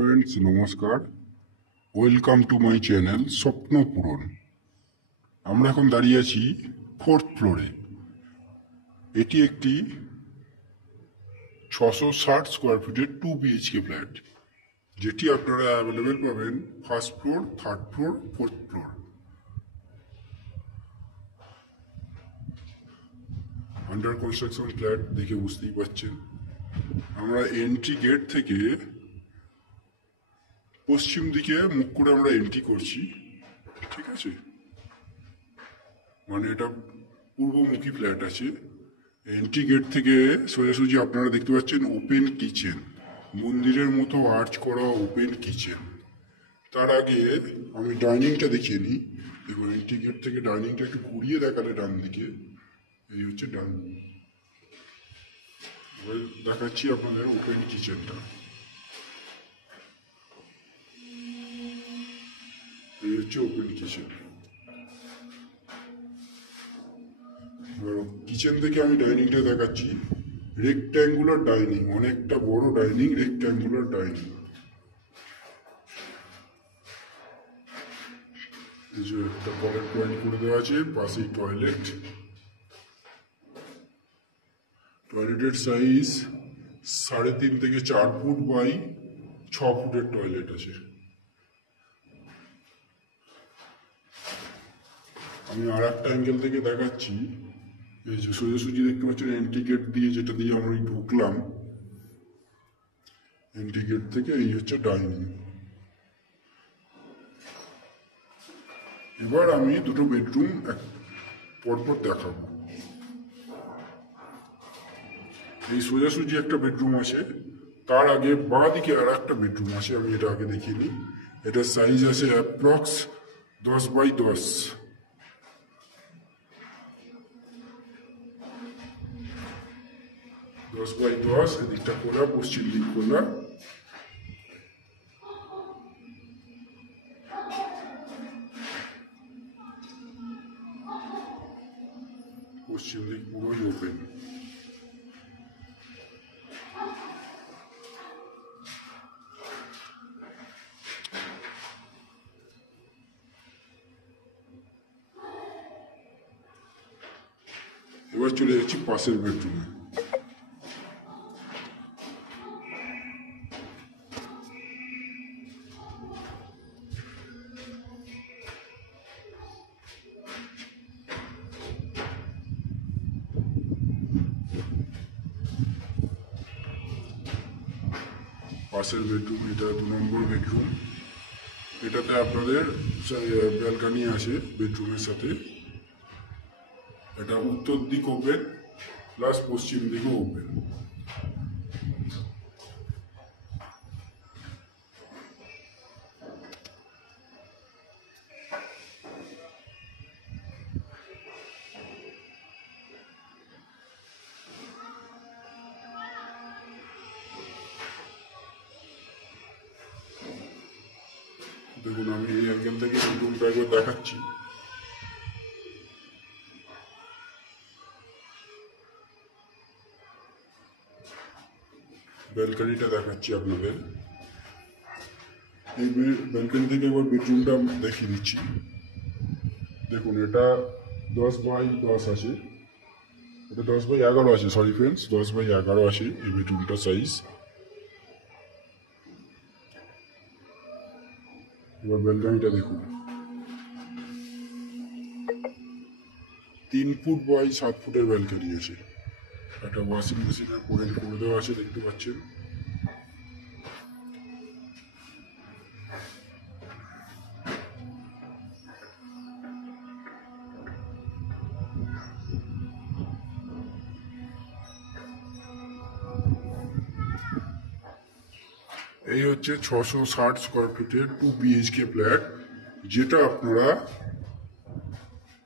Friends, নমস্কার। Welcome to my channel স্বপ্ন পূরণ। আমরা এখন দাঁড়িয়ে আছি 4th ফ্লোরে। এটি একটি 660 স্কোয়ার ফিটের 2 BHK ফ্ল্যাট, যেটি আপনারা অ্যাভেলেবেল পাবেন 1st floor, 3rd floor, 4th floor. Under construction flat দেখে বুঝতেই পারছেন। আমরা এন্ট্রি গেট থেকে পশ্চিম দিকে মুখ করে আমরা এন্ট্রি করছি, ঠিক আছে? মানে এটা পূর্বমুখী ফ্ল্যাট আছে। এন্ট্রি গেট থেকে সোজাসুজি আপনারা দেখতে পাচ্ছেন ওপেন কিচেন, মন্দিরের মতো আর্চ করা ওপেন কিচেন। তার আগে আমি ডাইনিংটা দেখিয়ে নিই। দেখুন, এন্ট্রি গেট থেকে ডাইনিংটা একটু ঘুরিয়ে দেখালে ডান দিকে, এই হচ্ছে ডাইনিং। এবার দেখাচ্ছি আপনাদের ওপেন কিচেনটা। এই হচ্ছে ওপেন কিচেন। কিচেন থেকে আমি ডাইনিংটা দেখাচ্ছি। রেক্ট্যাঙ্গুলার ডাইনিং, অনেকটা বড় ডাইনিং, রেক্ট্যাঙ্গুলার ডাইনিং। এই যে একটা কলের পয়েন্ট করে দেওয়া আছে, পাশেই টয়লেট। টয়লেটের সাইজ 3.5 থেকে 4 ফুট বাই 6 ফুটের টয়লেট আছে। আমি আর একটা অ্যাঙ্গেল থেকে দেখাচ্ছি। এই যে সোজাসুজি দেখতে পাচ্ছেন এন্ট্রি গেট দিয়ে, যেটা দিয়ে আমরা ঢুকলাম, এন্ট্রি গেট থেকে এই হচ্ছে ডাইনিং। এবার আমি দুটো বেডরুম পরপর দেখাবো। এই সোজাসুজি একটা বেডরুম আছে, তার আগে বাঁ দিকে আর একটা বেডরুম আছে। আমি এটা আগে দেখিয়ে নিই। এটার সাইজ আছে অ্যাপ্রক্স 10 বাই 10। এদিকটা খোলা, পশ্চিম দিক খোলা। পশ্চিম দিক পুরোই ওপেন। এবার চলে যাচ্ছি পাশের বেডরুমে। পাশের বেডরুম, এটা 2 নম্বর বেডরুম। এটাতে আপনাদের ব্যালকানি আছে বেডরুমের সাথে। এটা উত্তর দিক ওপেন প্লাস পশ্চিম দিকও ওপেন। দেখুন, আমি এই অ্যাঙ্গেল থেকে বেডরুমটা একবার দেখাচ্ছি। ব্যালকানিটা দেখাচ্ছি আপনাদের। এই ব্যালকানি থেকে এবার বেডরুমটা দেখিয়ে দিচ্ছি। দেখুন, এটা 10 বাই 10 আছে, এটা 10 বাই 11 আছে, সরি ফ্রেন্ডস, 10 বাই 11 আছে এই বেডরুমটা সাইজ। এবার ব্যালকানিটা দেখুন, 3 ফুট বাই 7 ফুটের ব্যালকানি আছে। একটা ওয়াশিং মেশিনের পয়েন্ট করে দেওয়া আছে, দেখতে পাচ্ছেন। এই হচ্ছে 660 স্কোয়ার ফিটের 2 BHK ফ্ল্যাট, যেটা আপনারা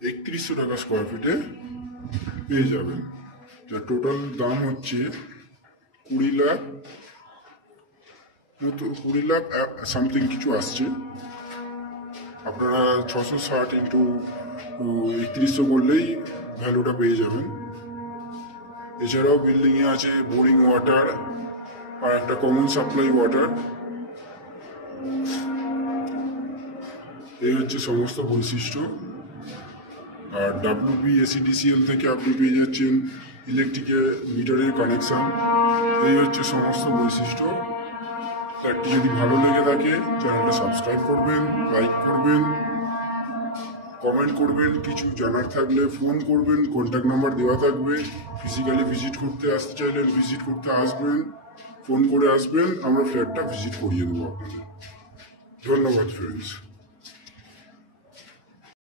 3100 টাকা স্কোয়ার ফিটে পেয়ে যাবেন। যার টোটাল দাম হচ্ছে 20 লাখ সামথিং কিছু আসছে। আপনারা 660 ইন্টু 3100 বললেই ভ্যালুটা পেয়ে যাবেন। এছাড়াও বিল্ডিংয়ে আছে বোরিং ওয়াটার আর একটা কমন সাপ্লাই ওয়াটার। এই হচ্ছে সমস্ত বৈশিষ্ট্য। আর WPACDCL থেকে আপনি পেয়ে যাচ্ছেন ইলেকট্রিকের মিটারের কানেকশান। এই হচ্ছে সমস্ত বৈশিষ্ট্য। ফ্ল্যাটটি যদি ভালো লেগে থাকে চ্যানেলটা সাবস্ক্রাইব করবেন, লাইক করবেন, কমেন্ট করবেন। কিছু জানার থাকলে ফোন করবেন, কন্ট্যাক্ট নাম্বার দেওয়া থাকবে। ফিজিক্যালি ভিজিট করতে আসতে চাইলে ভিজিট করতে আসবেন, ফোন করে আসবেন, আমরা ফ্ল্যাটটা ভিজিট করিয়ে দেবো আপনাদের। ধন্যবাদ ফ্রেন্ডস।